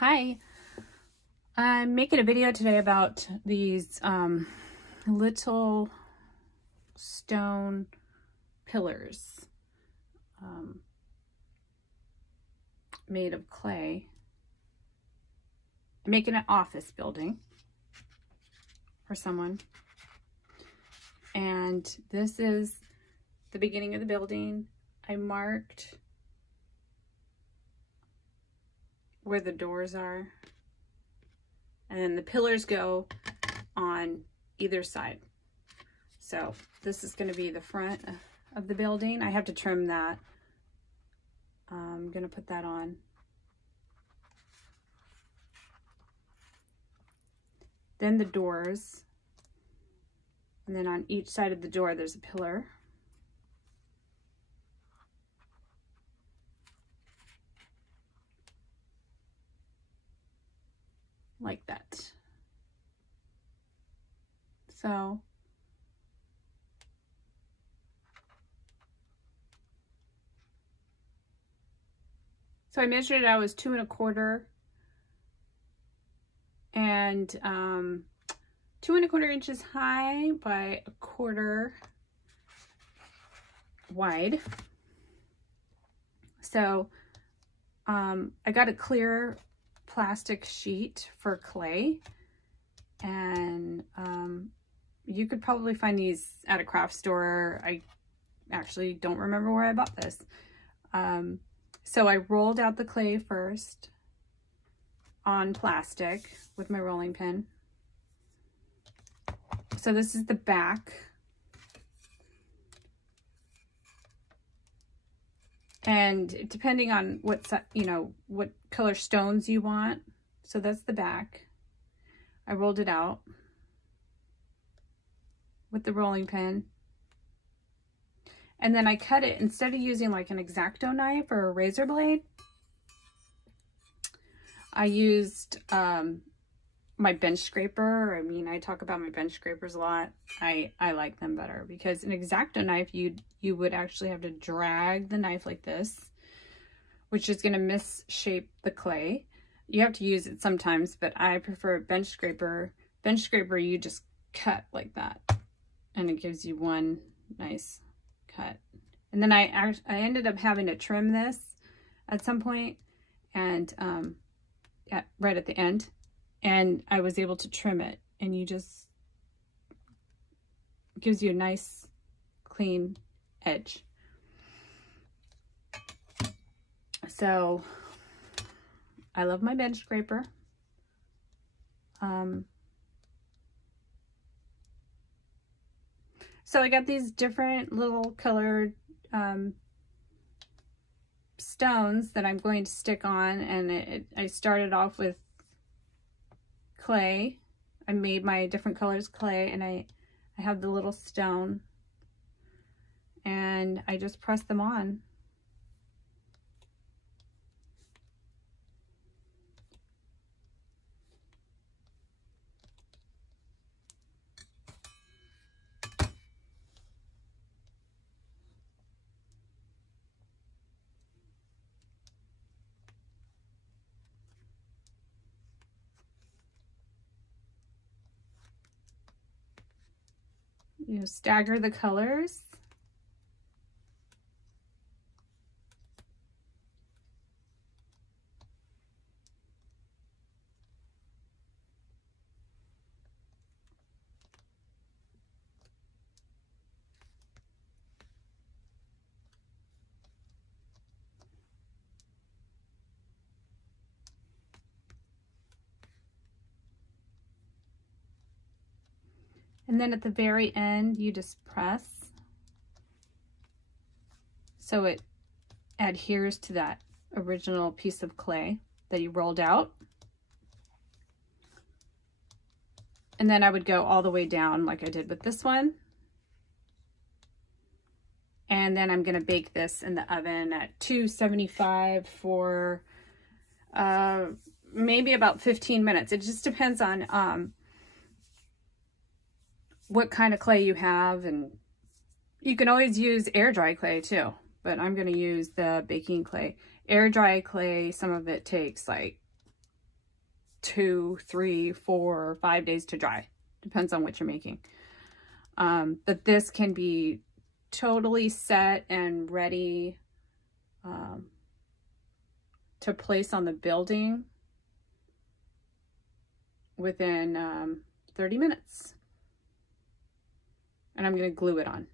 Hi, I'm making a video today about these little stone pillars made of clay. I'm making an office building for someone, and this is the beginning of the building. I marked where the doors are, and then the pillars go on either side. So this is going to be the front of the building. I have to trim that. I'm going to put that on. Then the doors, and then on each side of the door there's a pillar. Like that. So I measured it. I was 2 1/4 and 2 1/4 inches high by 1/4 wide. So I got a clear plastic sheet for clay, and you could probably find these at a craft store. I actually don't remember where I bought this. So I rolled out the clay first on plastic with my rolling pin. So this is the back. And depending on what color stones you want. So that's the back. I rolled it out with the rolling pin. And then I cut it, instead of using like an X-Acto knife or a razor blade, I used my bench scraper. I mean, I talk about my bench scrapers a lot. I like them better because an X-Acto knife, you would actually have to drag the knife like this, which is going to misshape the clay. You have to use it sometimes, but I prefer bench scraper. Bench scraper, you just cut like that, and it gives you one nice cut. And then I ended up having to trim this at some point, and right at the end, and I was able to trim it, and it gives you a nice clean edge. So I love my bench scraper. So I got these different little colored stones that I'm going to stick on, and I started off with clay. I made my different colors clay, and I have the little stone, and I just press them on. Stagger the colors. And then at the very end, you just press so it adheres to that original piece of clay that you rolled out. And then I would go all the way down like I did with this one. And then I'm going to bake this in the oven at 275 for maybe about 15 minutes. It just depends on what kind of clay you have, and you can always use air dry clay too, but I'm going to use the baking clay. Air dry clay, some of it takes like 2, 3, 4, 5 days to dry. Depends on what you're making. But this can be totally set and ready to place on the building within 30 minutes. And I'm going to glue it on.